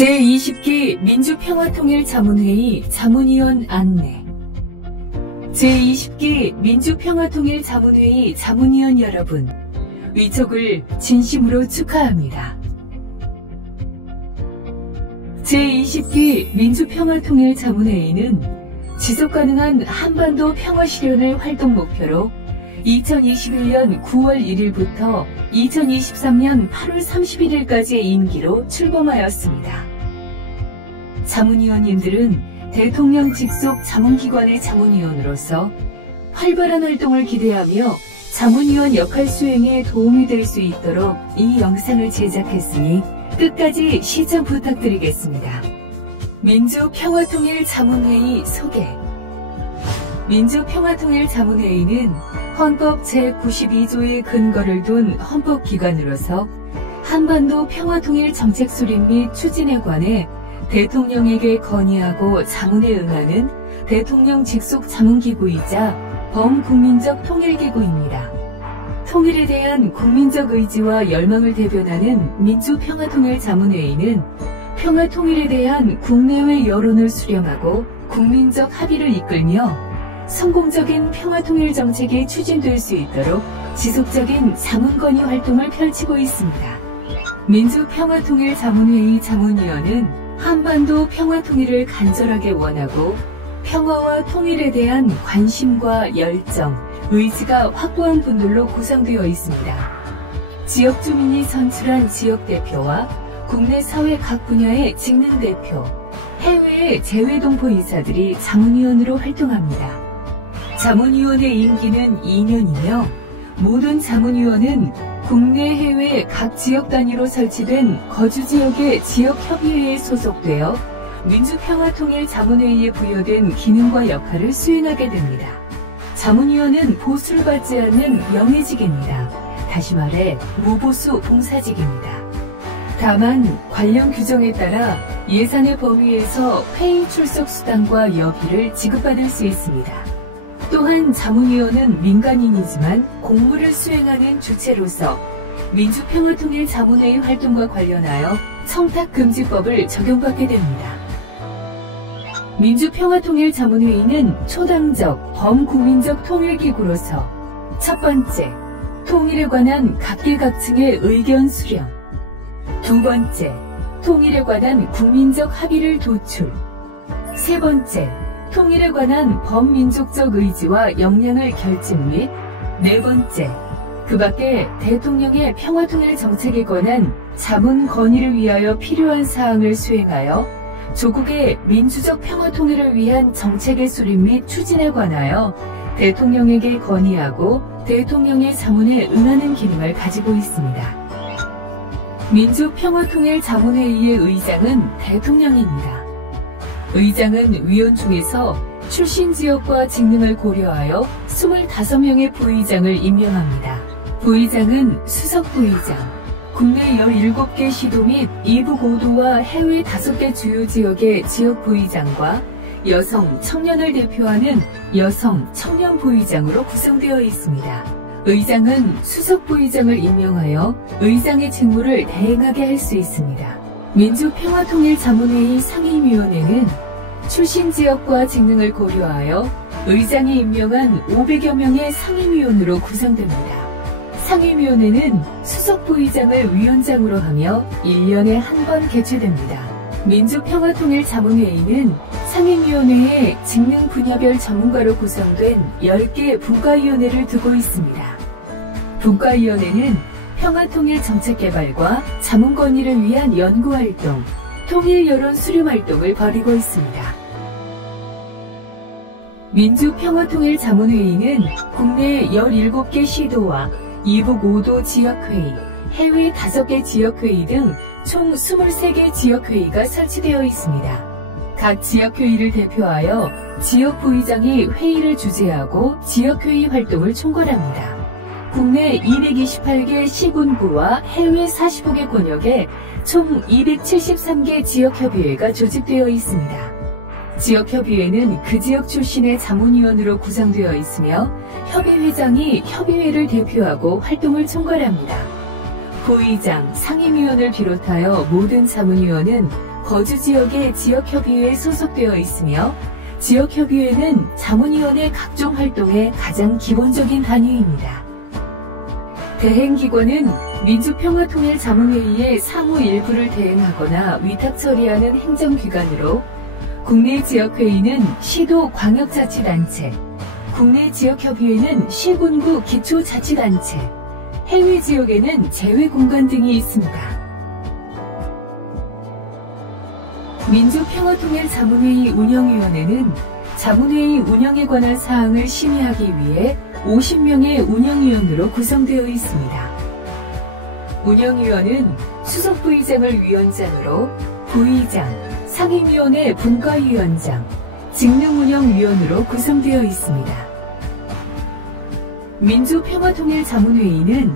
제20기 민주평화통일자문회의 자문위원 안내. 제20기 민주평화통일자문회의 자문위원 여러분, 위촉을 진심으로 축하합니다. 제20기 민주평화통일자문회의는 지속가능한 한반도 평화실현을 활동 목표로 2021년 9월 1일부터 2023년 8월 31일까지의 임기로 출범하였습니다. 자문위원님들은 대통령 직속 자문기관의 자문위원으로서 활발한 활동을 기대하며 자문위원 역할 수행에 도움이 될 수 있도록 이 영상을 제작했으니 끝까지 시청 부탁드리겠습니다. 민주평화통일자문회의 소개. 민주평화통일자문회의는 헌법 제92조의 근거를 둔 헌법기관으로서 한반도 평화통일 정책 수립 및 추진에 관해 대통령에게 건의하고 자문에 응하는 대통령 직속 자문기구이자 범국민적 통일기구입니다. 통일에 대한 국민적 의지와 열망을 대변하는 민주평화통일자문회의는 평화통일에 대한 국내외 여론을 수렴하고 국민적 합의를 이끌며 성공적인 평화통일 정책이 추진될 수 있도록 지속적인 자문건의 활동을 펼치고 있습니다. 민주평화통일자문회의 자문위원은 한반도 평화통일을 간절하게 원하고 평화와 통일에 대한 관심과 열정, 의지가 확고한 분들로 구성되어 있습니다. 지역 주민이 선출한 지역대표와 국내 사회 각 분야의 직능대표, 해외의 재외동포이사들이 자문위원으로 활동합니다. 자문위원의 임기는 2년이며 모든 자문위원은 국내 해외 각 지역 단위로 설치된 거주지역의 지역협의회에 소속되어 민주평화통일자문회의에 부여된 기능과 역할을 수행하게 됩니다. 자문위원은 보수를 받지 않는 명예직입니다. 다시 말해 무보수 봉사직입니다. 다만 관련 규정에 따라 예산의 범위에서 회의 출석 수당과 여비를 지급받을 수 있습니다. 또한 자문위원은 민간인이지만 공무를 수행하는 주체로서 민주평화통일자문회의 활동과 관련하여 청탁금지법을 적용받게 됩니다. 민주평화통일자문회의는 초당적, 범국민적 통일기구로서 첫 번째, 통일에 관한 각계각층의 의견 수렴. 두 번째, 통일에 관한 국민적 합의를 도출. 세 번째, 통일에 관한 범민족적 의지와 역량을 결집 및 네 번째, 그 밖에 대통령의 평화통일 정책에 관한 자문 건의를 위하여 필요한 사항을 수행하여 조국의 민주적 평화통일을 위한 정책의 수립 및 추진에 관하여 대통령에게 건의하고 대통령의 자문에 응하는 기능을 가지고 있습니다. 민주평화통일자문회의의 의장은 대통령입니다. 의장은 위원 중에서 출신 지역과 직능을 고려하여 25명의 부의장을 임명합니다. 부의장은 수석부의장, 국내 17개 시도 및 이북 5도와 해외 5개 주요 지역의 지역부의장과 여성, 청년을 대표하는 여성, 청년 부의장으로 구성되어 있습니다. 의장은 수석부의장을 임명하여 의장의 직무를 대행하게 할 수 있습니다. 민주평화통일자문회의 상임위원회는 출신 지역과 직능을 고려하여 의장이 임명한 500여 명의 상임위원으로 구성됩니다. 상임위원회는 수석부의장을 위원장으로 하며 1년에 한 번 개최됩니다. 민주평화통일자문회의는 상임위원회에 직능 분야별 전문가로 구성된 10개 분과위원회를 두고 있습니다. 분과위원회는 평화통일 정책개발과 자문건의를 위한 연구활동, 통일여론 수렴활동을 벌이고 있습니다. 민주평화통일자문회의는 국내 17개 시도와 이북 5도 지역회의, 해외 5개 지역회의 등 총 23개 지역회의가 설치되어 있습니다. 각 지역회의를 대표하여 지역부의장이 회의를 주재하고 지역회의 활동을 총괄합니다. 국내 228개 시군구와 해외 45개 권역에 총 273개 지역협의회가 조직되어 있습니다. 지역협의회는 그 지역 출신의 자문위원으로 구성되어 있으며 협의회장이 협의회를 대표하고 활동을 총괄합니다. 부의장, 상임위원을 비롯하여 모든 자문위원은 거주지역의 지역협의회에 소속되어 있으며 지역협의회는 자문위원회 각종 활동의 가장 기본적인 단위입니다. 대행기관은 민주평화통일자문회의의 사무 일부를 대행하거나 위탁 처리하는 행정기관으로 국내 지역회의는 시도 광역자치단체, 국내 지역협의회는 시군구 기초자치단체, 해외 지역에는 재외공간 등이 있습니다. 민주평화통일자문회의 운영위원회는 자문회의 운영에 관한 사항을 심의하기 위해 50명의 운영위원으로 구성되어 있습니다. 운영위원은 수석부의장을 위원장으로 부의장, 상임위원회 분과위원장, 직능운영위원으로 구성되어 있습니다. 민주평화통일자문회의는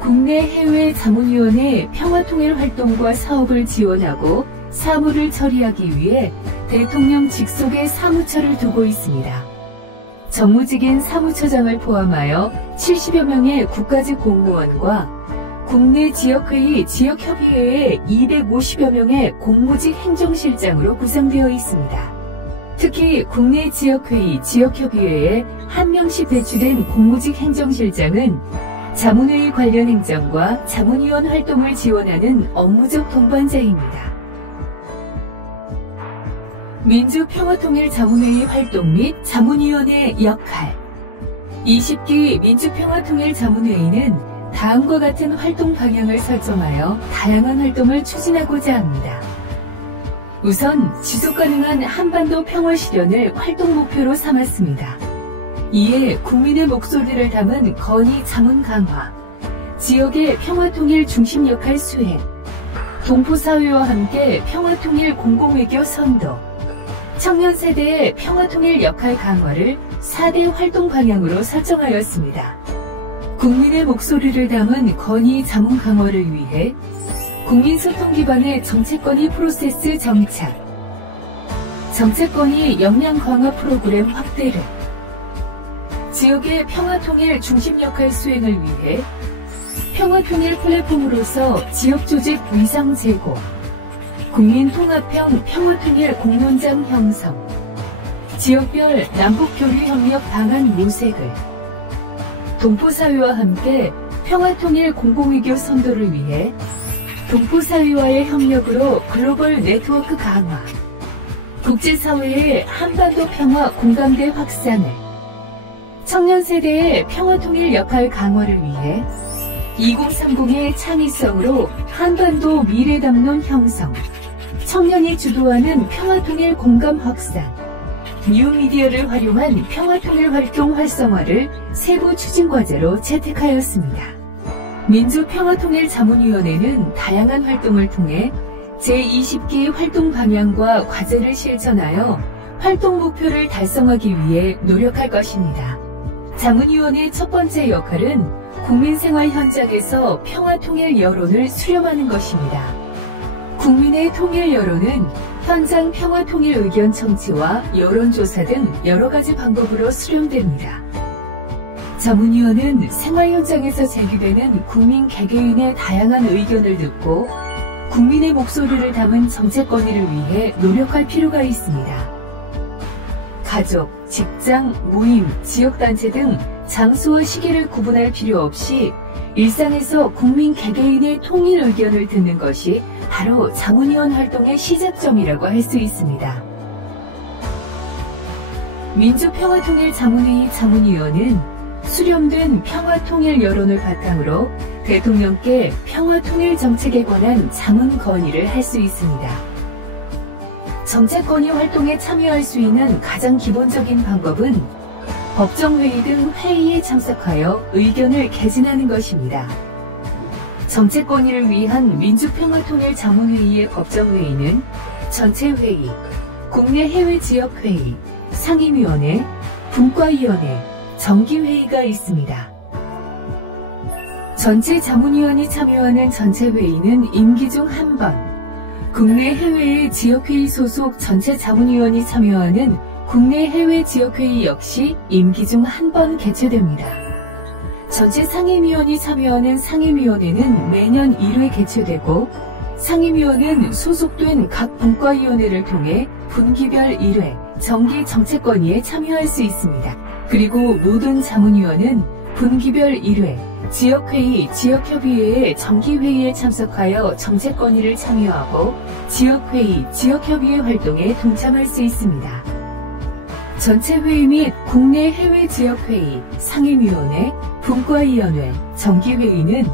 국내 해외 자문위원회 평화통일 활동과 사업을 지원하고 사무를 처리하기 위해 대통령 직속의 사무처를 두고 있습니다. 정무직인 사무처장을 포함하여 70여 명의 국가직 공무원과 국내 지역회의, 지역협의회에 250여 명의 공무직 행정실장으로 구성되어 있습니다. 특히 국내 지역회의, 지역협의회에 1명씩 배치된 공무직 행정실장은 자문회의 관련 행정과 자문위원 활동을 지원하는 업무적 동반자입니다. 민주평화통일자문회의 활동 및 자문위원회 역할 20기 민주평화통일자문회의는 다음과 같은 활동 방향을 설정하여 다양한 활동을 추진하고자 합니다. 우선 지속가능한 한반도 평화 실현을 활동 목표로 삼았습니다. 이에 국민의 목소리를 담은 건의 자문 강화, 지역의 평화통일 중심 역할 수행, 동포사회와 함께 평화통일 공공외교 선도, 청년 세대의 평화통일 역할 강화를 4대 활동 방향으로 설정하였습니다. 국민의 목소리를 담은 건의 자문 강화를 위해 국민소통 기반의 정책건의 프로세스 정착, 정책건의 역량 강화 프로그램 확대를, 지역의 평화통일 중심 역할 수행을 위해 평화통일 플랫폼으로서 지역조직 위상 제고, 국민통합형 평화통일 공론장 형성, 지역별 남북교류협력 방안 모색을, 동포사회와 함께 평화통일 공공외교 선도를 위해 동포사회와의 협력으로 글로벌 네트워크 강화, 국제사회의 한반도 평화 공감대 확산을, 청년세대의 평화통일 역할 강화를 위해 2030의 창의성으로 한반도 미래담론 형성, 청년이 주도하는 평화통일 공감 확산, 뉴미디어를 활용한 평화통일 활동 활성화를 세부 추진과제로 채택하였습니다. 민주평화통일자문위원회는 다양한 활동을 통해 제20기 활동 방향과 과제를 실천하여 활동 목표를 달성하기 위해 노력할 것입니다. 자문위원회의 첫 번째 역할은 국민생활 현장에서 평화통일 여론을 수렴하는 것입니다. 국민의 통일 여론은 현장 평화통일 의견 청취와 여론조사 등 여러 가지 방법으로 수렴됩니다. 자문위원은 생활 현장에서 제기되는 국민 개개인의 다양한 의견을 듣고 국민의 목소리를 담은 정책 건의를 위해 노력할 필요가 있습니다. 가족, 직장, 모임, 지역단체 등 장소와 시기를 구분할 필요 없이 일상에서 국민 개개인의 통일 의견을 듣는 것이 바로 자문위원 활동의 시작점이라고 할 수 있습니다. 민주평화통일자문회의 자문위원은 수렴된 평화통일 여론을 바탕으로 대통령께 평화통일 정책에 관한 자문 건의를 할 수 있습니다. 정책 건의 활동에 참여할 수 있는 가장 기본적인 방법은 법정회의 등 회의에 참석하여 의견을 개진하는 것입니다. 정책 건의를 위한 민주평화통일자문회의의 법정회의는 전체회의, 국내 해외 지역회의, 상임위원회, 분과위원회, 정기회의가 있습니다. 전체 자문위원이 참여하는 전체회의는 임기 중 한 번, 국내 해외의 지역회의 소속 전체 자문위원이 참여하는 국내 해외 지역회의 역시 임기 중 한 번 개최됩니다. 전체 상임위원이 참여하는 상임위원회는 매년 1회 개최되고 상임위원은 소속된 각 분과위원회를 통해 분기별 1회 정기 정책건의에 참여할 수 있습니다. 그리고 모든 자문위원은 분기별 1회 지역회의, 지역협의회의 정기회의에 참석하여 정책건의를 참여하고 지역회의, 지역협의회 활동에 동참할 수 있습니다. 전체 회의 및 국내 해외 지역회의, 상임위원회, 분과위원회, 정기회의는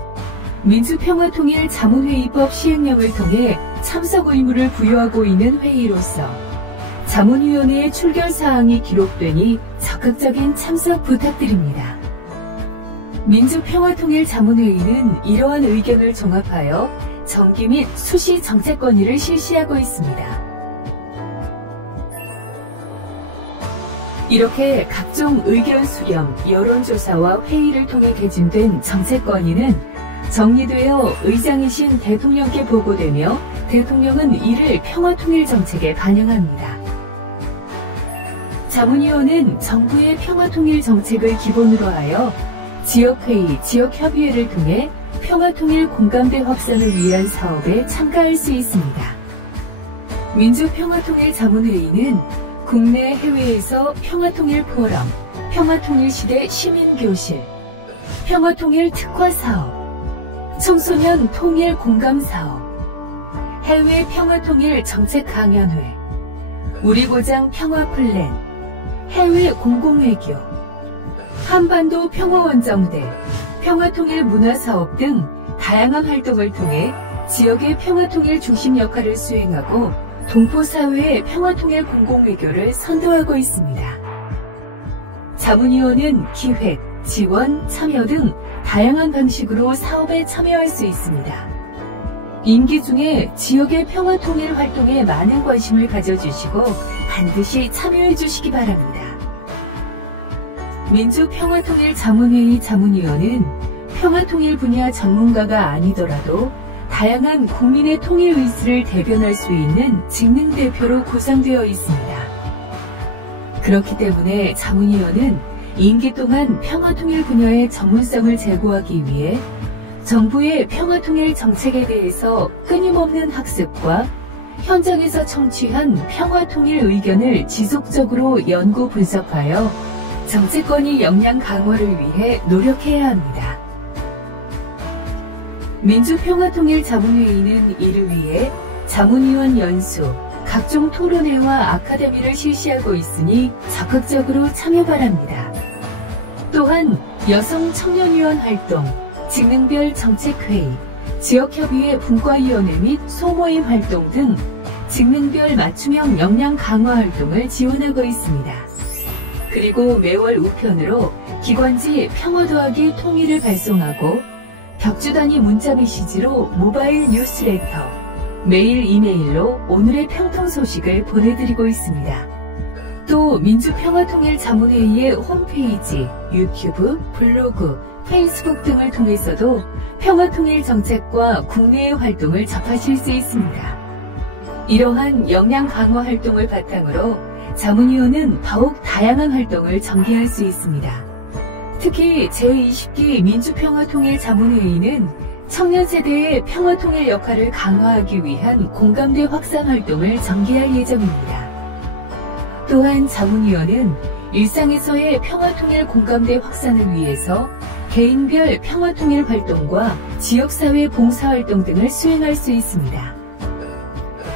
민주평화통일 자문회의법 시행령을 통해 참석 의무를 부여하고 있는 회의로서 자문위원회의 출결사항이 기록되니 적극적인 참석 부탁드립니다. 민주평화통일자문회의는 이러한 의견을 종합하여 정기 및 수시 정책건의를 실시하고 있습니다. 이렇게 각종 의견 수렴, 여론조사와 회의를 통해 개진된 정책건의는 정리되어 의장이신 대통령께 보고되며 대통령은 이를 평화통일정책에 반영합니다. 자문위원은 정부의 평화통일정책을 기본으로 하여 지역회의, 지역협의회를 통해 평화통일 공감대 확산을 위한 사업에 참가할 수 있습니다. 민주평화통일자문회의는 국내 해외에서 평화통일 포럼, 평화통일시대 시민교실, 평화통일 특화사업, 청소년 통일 공감사업, 해외 평화통일 정책 강연회, 우리 고장 평화플랜, 해외 공공외교, 한반도 평화원정대, 평화통일 문화사업 등 다양한 활동을 통해 지역의 평화통일 중심 역할을 수행하고 동포사회의 평화통일 공공외교를 선도하고 있습니다. 자문위원은 기획, 지원, 참여 등 다양한 방식으로 사업에 참여할 수 있습니다. 임기 중에 지역의 평화통일 활동에 많은 관심을 가져주시고 반드시 참여해 주시기 바랍니다. 민주평화통일자문회의 자문위원은 평화통일 분야 전문가가 아니더라도 다양한 국민의 통일 의지를 대변할 수 있는 직능대표로 구성되어 있습니다. 그렇기 때문에 자문위원은 임기 동안 평화통일 분야의 전문성을 제고하기 위해 정부의 평화통일 정책에 대해서 끊임없는 학습과 현장에서 청취한 평화통일 의견을 지속적으로 연구 분석하여 정책건의 역량 강화를 위해 노력해야 합니다. 민주평화통일자문회의는 이를 위해 자문위원 연수, 각종 토론회와 아카데미를 실시하고 있으니 적극적으로 참여 바랍니다. 또한 여성 청년위원 활동, 직능별 정책회의, 지역협의회 분과위원회 및 소모임 활동 등 직능별 맞춤형 역량 강화 활동을 지원하고 있습니다. 그리고 매월 우편으로 기관지 평화 더하기 통일을 발송하고 격주 단위 문자 메시지로 모바일 뉴스레터, 메일 이메일로 오늘의 평통 소식을 보내드리고 있습니다. 또 민주평화통일자문회의의 홈페이지, 유튜브, 블로그, 페이스북 등을 통해서도 평화통일 정책과 국내의 활동을 접하실 수 있습니다. 이러한 역량 강화 활동을 바탕으로 자문위원은 더욱 다양한 활동을 전개할 수 있습니다. 특히 제20기 민주평화통일자문회의는 청년 세대의 평화통일 역할을 강화하기 위한 공감대 확산 활동을 전개할 예정입니다. 또한 자문위원은 일상에서의 평화통일 공감대 확산을 위해서 개인별 평화통일 활동과 지역사회 봉사활동 등을 수행할 수 있습니다.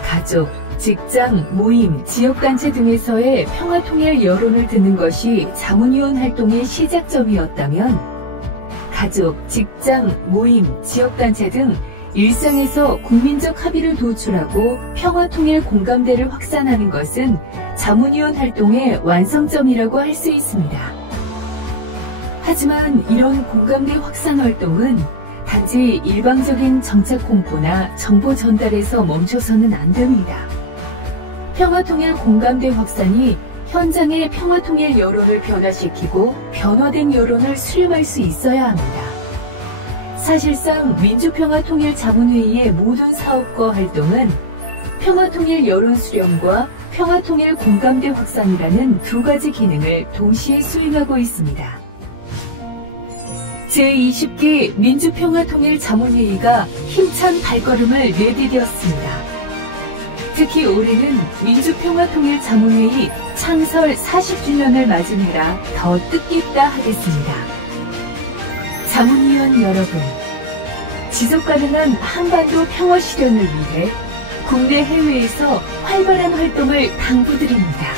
가족, 직장, 모임, 지역단체 등에서의 평화통일 여론을 듣는 것이 자문위원 활동의 시작점이었다면 가족, 직장, 모임, 지역단체 등 일상에서 국민적 합의를 도출하고 평화통일 공감대를 확산하는 것은 자문위원 활동의 완성점이라고 할 수 있습니다. 하지만 이런 공감대 확산 활동은 단지 일방적인 정책 홍보나 정보 전달에서 멈춰서는 안 됩니다. 평화통일 공감대 확산이 현장의 평화통일 여론을 변화시키고 변화된 여론을 수렴할 수 있어야 합니다. 사실상 민주평화통일자문회의의 모든 사업과 활동은 평화통일 여론 수렴과 평화통일 공감대 확산이라는 두 가지 기능을 동시에 수행하고 있습니다. 제20기 민주평화통일자문회의가 힘찬 발걸음을 내디뎠습니다. 특히 올해는 민주평화통일자문회의 창설 40주년을 맞은 해라 더 뜻깊다 하겠습니다. 자문위원 여러분, 지속가능한 한반도 평화 실현을 위해 국내 해외에서 활발한 활동을 당부드립니다.